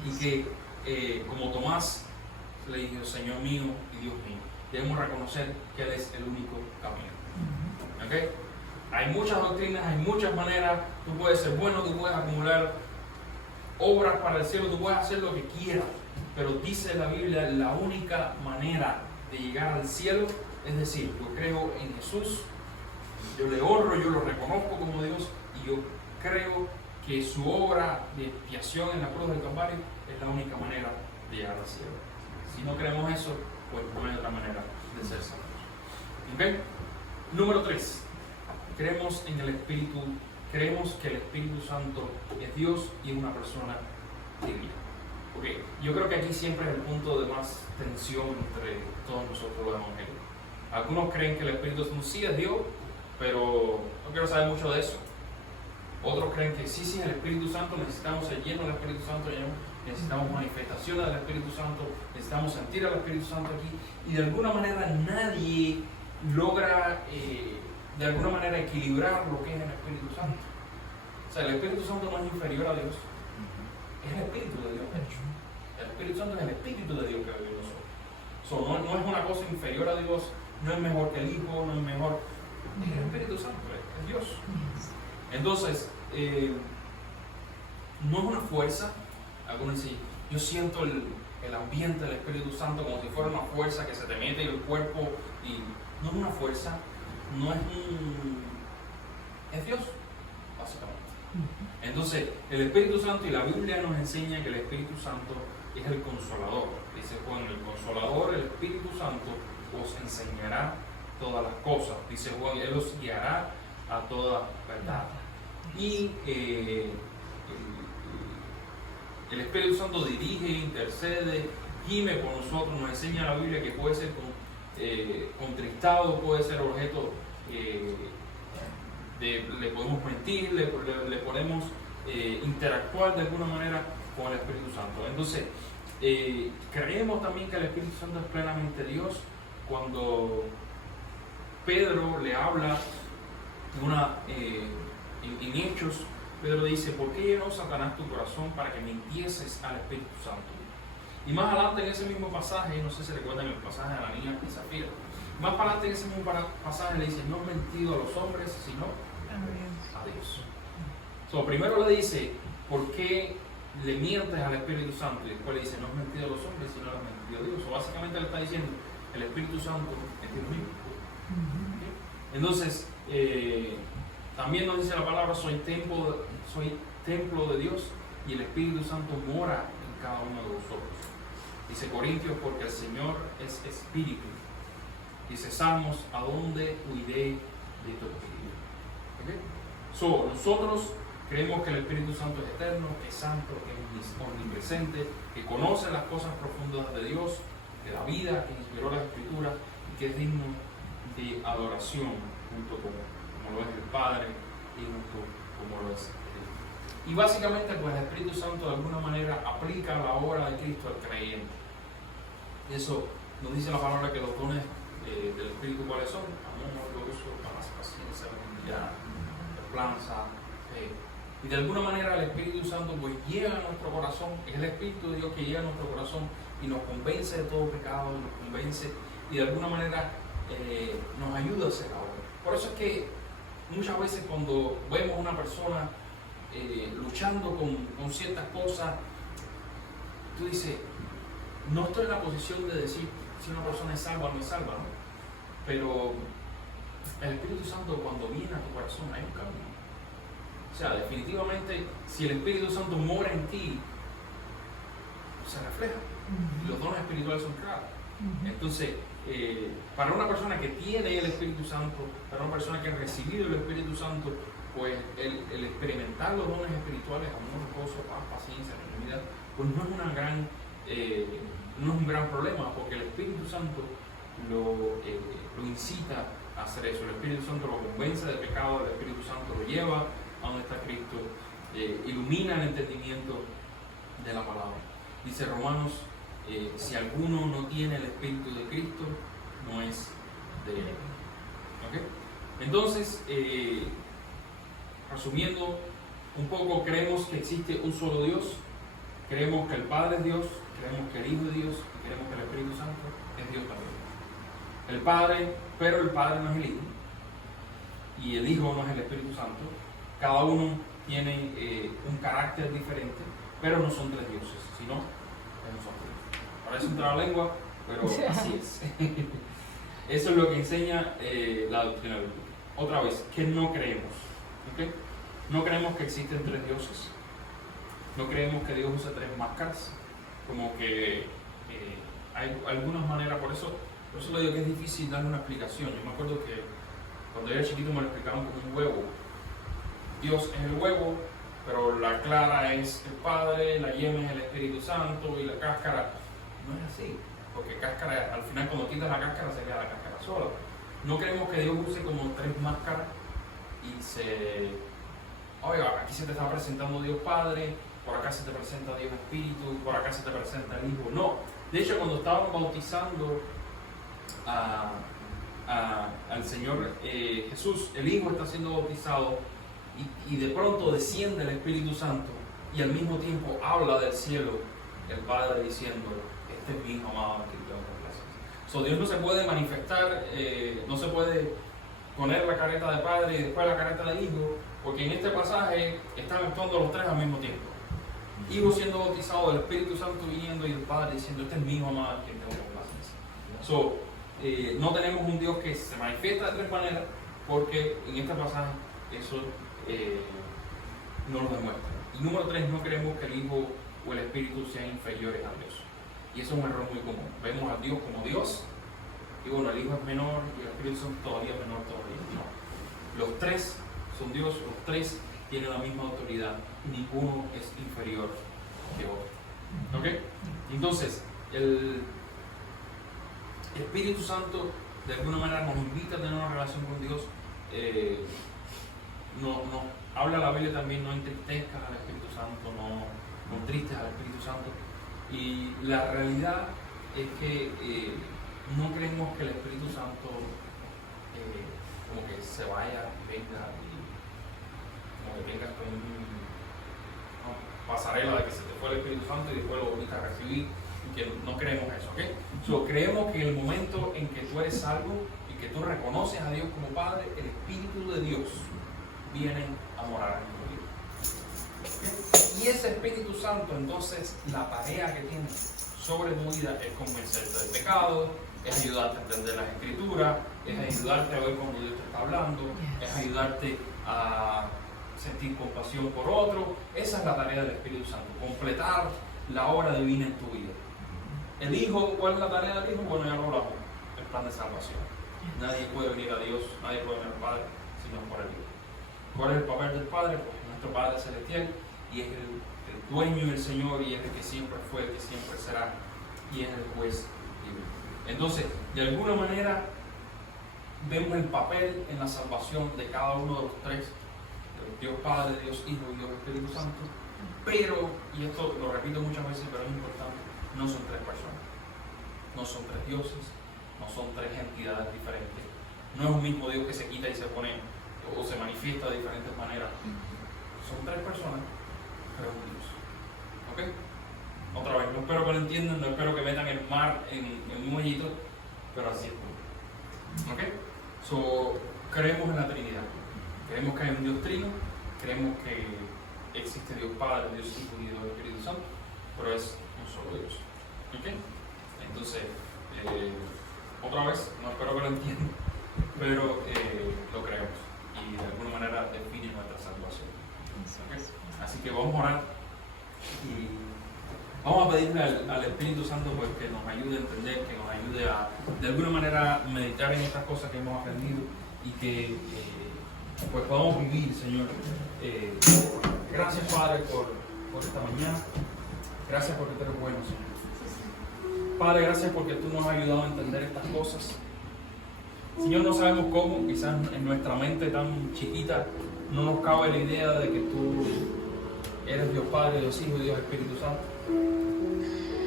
y que como Tomás le dijo Señor mío y Dios mío, debemos reconocer que Él es el único camino. ¿Okay? Hay muchas doctrinas, hay muchas maneras, tú puedes ser bueno, tú puedes acumular obras para el cielo, tú puedes hacer lo que quieras, pero dice la Biblia, la única manera de llegar al cielo, es decir, yo creo en Jesús, yo le honro, yo lo reconozco como Dios y yo creo que su obra de expiación en la cruz del Calvario es la única manera de llegar al cielo. Si no creemos eso, pues no hay otra manera de ser salvos. ¿Okay? Número 3. Creemos en el Espíritu, creemos que el Espíritu Santo es Dios y es una persona divina. Okay. Yo creo que aquí siempre es el punto de más tensión entre todos nosotros los evangélicos. Algunos creen que el Espíritu Santo sí es Dios, pero no quiero saber mucho de eso. Otros creen que sí, el Espíritu Santo, necesitamos ser llenos del Espíritu Santo, necesitamos manifestaciones del Espíritu Santo, necesitamos sentir al Espíritu Santo aquí, y de alguna manera nadie logra de alguna manera equilibrar lo que es el Espíritu Santo. O sea, el Espíritu Santo no es inferior a Dios, es el Espíritu de Dios, de hecho. El Espíritu Santo es el Espíritu de Dios que vive en nosotros. No es una cosa inferior a Dios, no es mejor que el Hijo, no es mejor, es el Espíritu Santo, es Dios. Entonces, no es una fuerza. Algunos dicen, yo siento el ambiente del Espíritu Santo como si fuera una fuerza que se te mete en el cuerpo, y no es una fuerza, no es es Dios, básicamente. Entonces, el Espíritu Santo, y la Biblia nos enseña que el Espíritu Santo es el Consolador. Dice Juan, el Consolador, el Espíritu Santo, os enseñará todas las cosas. Dice Juan, Él os guiará a toda verdad. Y el Espíritu Santo dirige, intercede, gime por nosotros, nos enseña la Biblia que puede ser contristado, puede ser objeto le podemos mentir, le podemos interactuar de alguna manera con el Espíritu Santo. Entonces, creemos también que el Espíritu Santo es plenamente Dios. Cuando Pedro le habla en Hechos, Pedro dice, ¿por qué llenó Satanás tu corazón para que mintieses al Espíritu Santo? Y más adelante en ese mismo pasaje, no sé si recuerdan el pasaje de la niña y Zafira, más para adelante en ese mismo pasaje le dice, no has mentido a los hombres, sino a Dios. Primero le dice, ¿por qué le mientes al Espíritu Santo? Y después le dice, no has mentido a los hombres, sino has mentido a Dios. Básicamente le está diciendo, el Espíritu Santo es Dios mismo. Entonces, también nos dice la palabra, soy templo de Dios y el Espíritu Santo mora en cada uno de vosotros. Dice Corintios, porque el Señor es Espíritu. Dice Salmos, ¿a dónde huiré de tu espíritu? ¿Okay? Nosotros creemos que el Espíritu Santo es eterno, que es santo, que es omnipresente, que conoce las cosas profundas de Dios, de la vida, que inspiró las Escrituras y que es digno de adoración junto con como lo es el Padre y junto como lo es Cristo. Y básicamente pues el Espíritu Santo de alguna manera aplica la obra de Cristo al creyente. Eso nos dice la palabra que los dones del Espíritu cuáles son: amor, gozo, paz, paciencia, benignidad, templanza, fe. Y de alguna manera el Espíritu Santo pues llega a nuestro corazón, es el Espíritu de Dios que llega a nuestro corazón y nos convence de todo pecado, nos convence y de alguna manera nos ayuda a hacer la obra. Por eso es que muchas veces cuando vemos a una persona luchando con ciertas cosas, tú dices, no estoy en la posición de decir si una persona es salva o no es salva, ¿no? Pero el Espíritu Santo cuando viene a tu corazón hay un cambio. O sea, definitivamente, si el Espíritu Santo mora en ti, se refleja. Y los dones espirituales son claros. Entonces, para una persona que tiene el Espíritu Santo, para una persona que ha recibido el Espíritu Santo, pues el experimentar los dones espirituales, amor, gozo, paz, paciencia, benignidad, pues no es un gran problema, porque el Espíritu Santo lo incita a hacer eso. El Espíritu Santo lo convence de pecado, el Espíritu Santo lo lleva a donde está Cristo, ilumina el entendimiento de la palabra. Dice Romanos, si alguno no tiene el Espíritu de Cristo, no es de él. ¿Okay? Entonces, resumiendo un poco, creemos que existe un solo Dios, creemos que el Padre es Dios, creemos que el Hijo es Dios y creemos que el Espíritu Santo es Dios también. El Padre, pero el Padre no es el Hijo y el Hijo no es el Espíritu Santo. Cada uno tiene un carácter diferente, pero no son tres dioses, sino es un solo Dios. Parece un trabalengua, pero así es. Eso es lo que enseña la doctrina bíblica. Otra vez, que no creemos. ¿Okay? No creemos que existen tres dioses. No creemos que Dios use tres máscaras. Como que hay algunas maneras, por eso le digo que es difícil darle una explicación. Yo me acuerdo que cuando yo era chiquito me lo explicaban como un huevo. Dios es el huevo, pero la clara es el Padre, la yema es el Espíritu Santo y la cáscara no es así, porque cáscara, al final cuando quitas la cáscara se queda la cáscara sola. No creemos que Dios use como tres máscaras y oiga, aquí se te está presentando Dios Padre, por acá se te presenta Dios Espíritu, por acá se te presenta el Hijo. No, de hecho cuando estábamos bautizando al Señor Jesús, el Hijo está siendo bautizado y de pronto desciende el Espíritu Santo y al mismo tiempo habla del cielo el Padre diciendo, este es mi Hijo amado que yo complazo. Dios no se puede manifestar, no se puede poner la careta de Padre y después la careta de Hijo, porque en este pasaje están actuando los tres al mismo tiempo. Hijo siendo bautizado, el Espíritu Santo viniendo y el Padre diciendo, este es mi Hijo amado que tengo complacencia. No tenemos un Dios que se manifiesta de tres maneras, porque en este pasaje eso no lo demuestra. Y número 3, no creemos que el Hijo o el Espíritu sean inferiores a Dios. Y eso es un error muy común. Vemos a Dios como Dios, y bueno, el Hijo es menor y el Espíritu Santo todavía menor todavía. No. Los tres son Dios, los tres tienen la misma autoridad, ninguno es inferior que otro. ¿Ok? Entonces, el Espíritu Santo de alguna manera nos invita a tener una relación con Dios. No habla la Biblia también, no entristezcas al Espíritu Santo, no tristes al Espíritu Santo. Y la realidad es que no creemos que el Espíritu Santo como que se vaya, venga y como que venga con una pasarela de que se te fue el Espíritu Santo y después lo volviste a recibir, y que no creemos eso, ¿ok? Creemos que en el momento en que tú eres salvo y que tú reconoces a Dios como Padre, el Espíritu de Dios viene a morar en tu vida. ¿Okay? Y ese Espíritu Santo, entonces, la tarea que tiene sobre tu vida es convencerte del pecado, es ayudarte a entender las Escrituras, es ayudarte a ver cuando Dios te está hablando, es ayudarte a sentir compasión por otro. Esa es la tarea del Espíritu Santo, completar la obra divina en tu vida. El Hijo, ¿cuál es la tarea del Hijo? Bueno, ya lo hablamos, el plan de salvación. Nadie puede venir a Dios, nadie puede venir al Padre, sino por el Hijo. ¿Cuál es el papel del Padre? Pues nuestro Padre Celestial, y es el dueño y el Señor, y es el que siempre fue, el que siempre será, y es el juez divino. Entonces, de alguna manera, vemos el papel en la salvación de cada uno de los tres, de Dios Padre, Dios Hijo y Dios Espíritu Santo, pero, y esto lo repito muchas veces, pero es importante, no son tres personas, no son tres dioses, no son tres entidades diferentes, no es un mismo Dios que se quita y se pone, o se manifiesta de diferentes maneras, son tres personas, pero un Dios. ¿Ok? Otra vez, no espero que lo entiendan, no espero que metan el mar en un hoyito, pero así es. ¿Ok? So, creemos en la Trinidad, creemos que hay un Dios trino, creemos que existe Dios Padre, Dios Hijo y Dios Espíritu Santo, pero es un solo Dios. ¿Ok? Entonces, otra vez, no espero que lo entiendan, pero lo creemos y de alguna manera define nuestra salvación. ¿Okay? Así que vamos a orar y vamos a pedirle al Espíritu Santo pues, que nos ayude a entender, que nos ayude a de alguna manera meditar en estas cosas que hemos aprendido y que pues podamos vivir, Señor. Gracias, Padre, por esta mañana. Gracias porque tú eres bueno, Señor. Padre, gracias porque tú nos has ayudado a entender estas cosas. Señor, no sabemos cómo, quizás en nuestra mente tan chiquita no nos cabe la idea de que tú eres Dios Padre, Dios Hijo y Dios Espíritu Santo.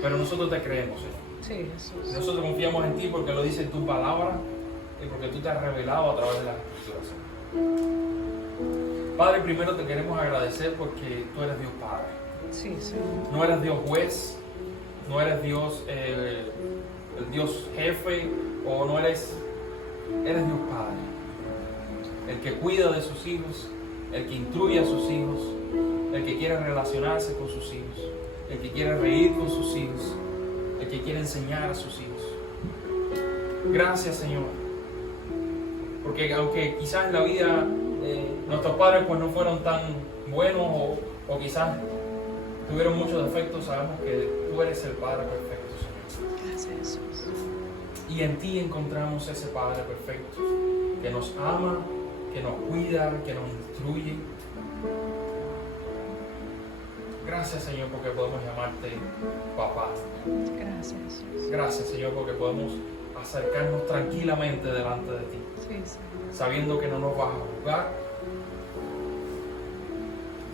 Pero nosotros te creemos, Señor. Sí, Jesús. Nosotros confiamos en ti porque lo dice tu palabra y porque tú te has revelado a través de las Escrituras, Señor. Padre, primero te queremos agradecer porque tú eres Dios Padre. Sí, sí. No eres Dios juez, no eres Dios, el Dios jefe, o no eres Dios Padre. El que cuida de sus hijos, el que instruye a sus hijos, el que quiere relacionarse con sus hijos, el que quiere reír con sus hijos, el que quiere enseñar a sus hijos. Gracias, Señor, porque aunque quizás en la vida nuestros padres pues no fueron tan buenos o quizás tuvieron muchos defectos, sabemos que tú eres el Padre perfecto, Señor. Gracias, Jesús. Y en ti encontramos ese Padre perfecto que nos ama, que nos cuida, que nos instruye. Gracias, Señor, porque podemos llamarte papá. Gracias, Jesús. Gracias, Señor, porque podemos acercarnos tranquilamente delante de ti, Sí, Señor. sabiendo que no nos vas a juzgar,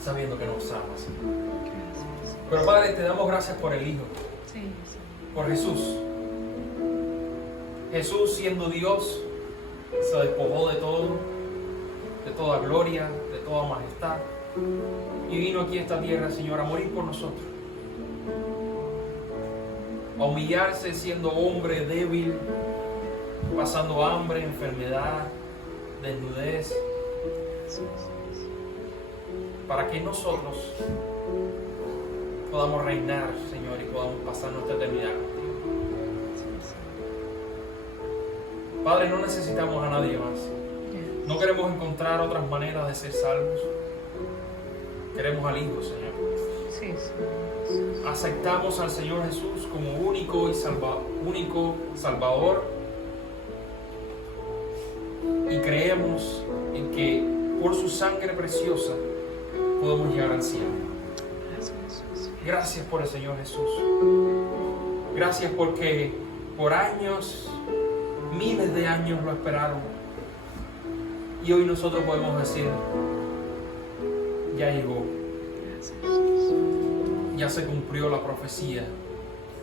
sabiendo que nos amas. Gracias. Pero Padre, te damos gracias por el Hijo, Sí, Señor. por Jesús. Jesús, siendo Dios, se despojó de todo, de toda gloria, de toda majestad, y vino aquí a esta tierra, Señor, a morir por nosotros, a humillarse siendo hombre débil, pasando hambre, enfermedad, desnudez, para que nosotros podamos reinar, Señor, y podamos pasar nuestra eternidad contigo. Padre, no necesitamos a nadie más. No queremos encontrar otras maneras de ser salvos. Queremos al Hijo, Señor. Sí, Señor. Aceptamos al Señor Jesús como único Salvador. Y creemos en que por su sangre preciosa podemos llegar al cielo. Gracias, Jesús. Gracias por el Señor Jesús. Gracias porque por años, miles de años lo esperaron. Y hoy nosotros podemos decir, ya llegó, Gracias, Jesús. ya se cumplió la profecía,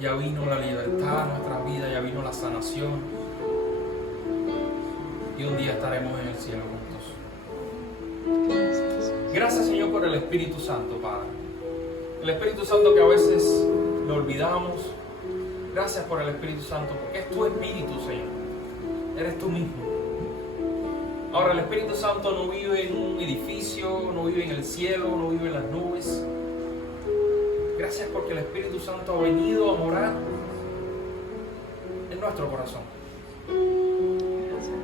ya vino la libertad a nuestras vidas, ya vino la sanación. Y un día estaremos en el cielo juntos. Gracias, Jesús. Gracias, Señor, por el Espíritu Santo, Padre. El Espíritu Santo que a veces lo olvidamos. Gracias por el Espíritu Santo, porque es tu Espíritu, Señor. Eres tú mismo. Ahora, el Espíritu Santo no vive en un edificio, no vive en el cielo, no vive en las nubes. Gracias porque el Espíritu Santo ha venido a morar en nuestro corazón,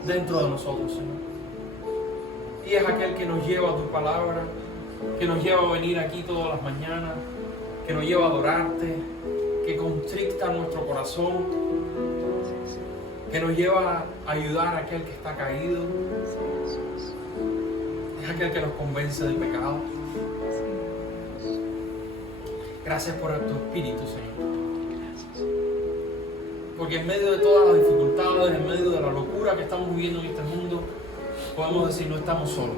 dentro de nosotros, Señor. Y es aquel que nos lleva a tu palabra, que nos lleva a venir aquí todas las mañanas, que nos lleva a adorarte, que constricta nuestro corazón, que nos lleva a ayudar a aquel que está caído, es aquel que nos convence del pecado. Gracias por tu Espíritu, Señor. Porque en medio de todas las dificultades, en medio de la locura que estamos viviendo en este mundo, podemos decir, no estamos solos.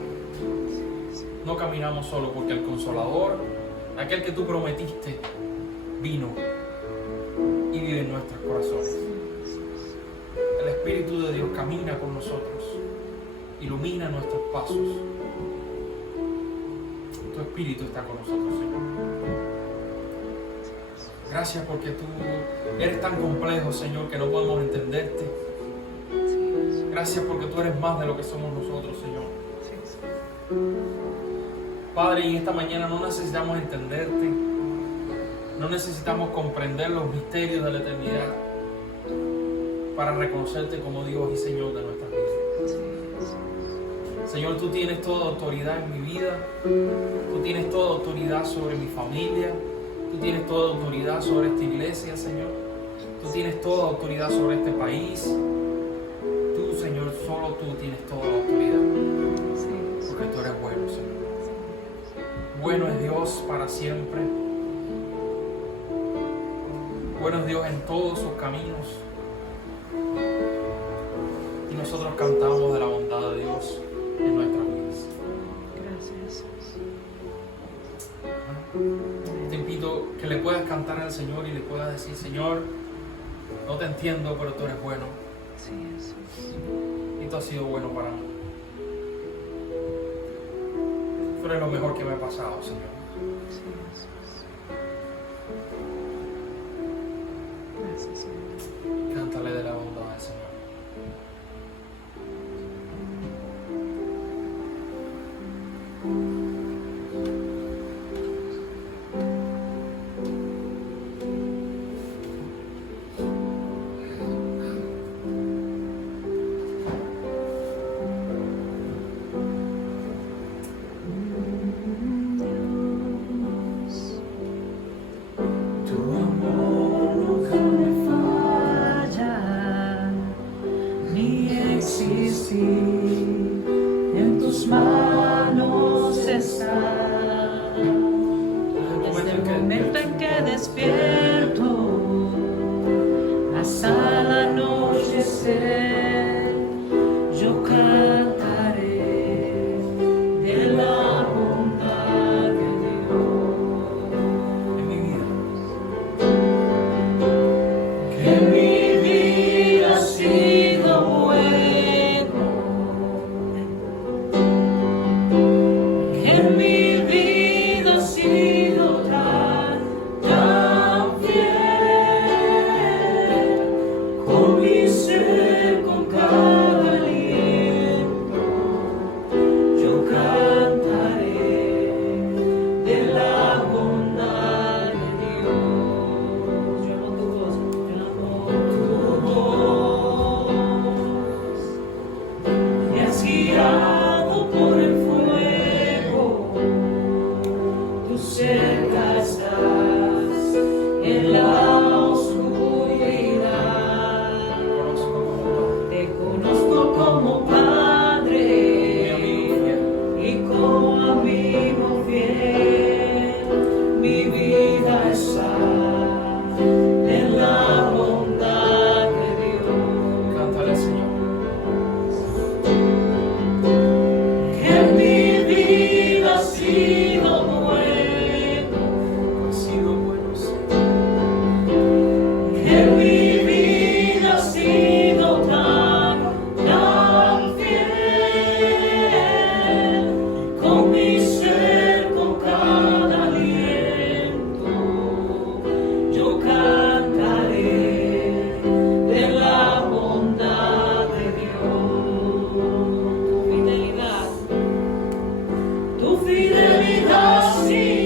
No caminamos solos, porque el Consolador, aquel que tú prometiste, vino y vive en nuestros corazones. El Espíritu de Dios camina con nosotros, ilumina nuestros pasos. Tu Espíritu está con nosotros, Señor. Gracias porque tú eres tan complejo, Señor, que no podemos entenderte. Gracias porque tú eres más de lo que somos nosotros, Señor. Padre, y esta mañana no necesitamos entenderte, no necesitamos comprender los misterios de la eternidad para reconocerte como Dios y Señor de nuestras vidas. Señor, tú tienes toda autoridad en mi vida, tú tienes toda autoridad sobre mi familia, tú tienes toda autoridad sobre esta iglesia, Señor. Tú tienes toda autoridad sobre este país. Tú, Señor, solo tú tienes toda la autoridad. Porque tú eres bueno, Señor. Bueno es Dios para siempre. Bueno es Dios en todos sus caminos. Y nosotros cantamos de la bondad de Dios en nuestras vidas. Gracias. Te invito que le puedas cantar al Señor y le puedas decir, Señor, no te entiendo, pero tú eres bueno. Sí, Jesús. Y tú has sido bueno para mí. Tú eres lo mejor que me ha pasado, Señor. Sí, Jesús. Gracias, Señor. Cántale de la bondad del Señor. Tu amor nunca me falla, ni existir en tus manos está. Desde el momento en que despierto hasta el anochecer, yo cantaré de la bondad de Dios. En mi vida. Que mi vida ha sido bueno, que mi vida ha sido tan fiel, con mi ser, con cada aliento, yo cantaré de la bondad de Dios. Yo amo tu voz, yo amo tu voz. Me has guiado por el fuego, tú cerca estás en la oscuridad. Te conozco como Padre y como amigo fiel. Mi vida está en la bondad de Dios. Cántale al Señor. Que mi vida ha sido bueno, Ha sido bueno, Señor. que mi vida ha sido tan fiel, con mi ser, con cada aliento, yo cantaré de la bondad de Dios. Tu fidelidad, sí.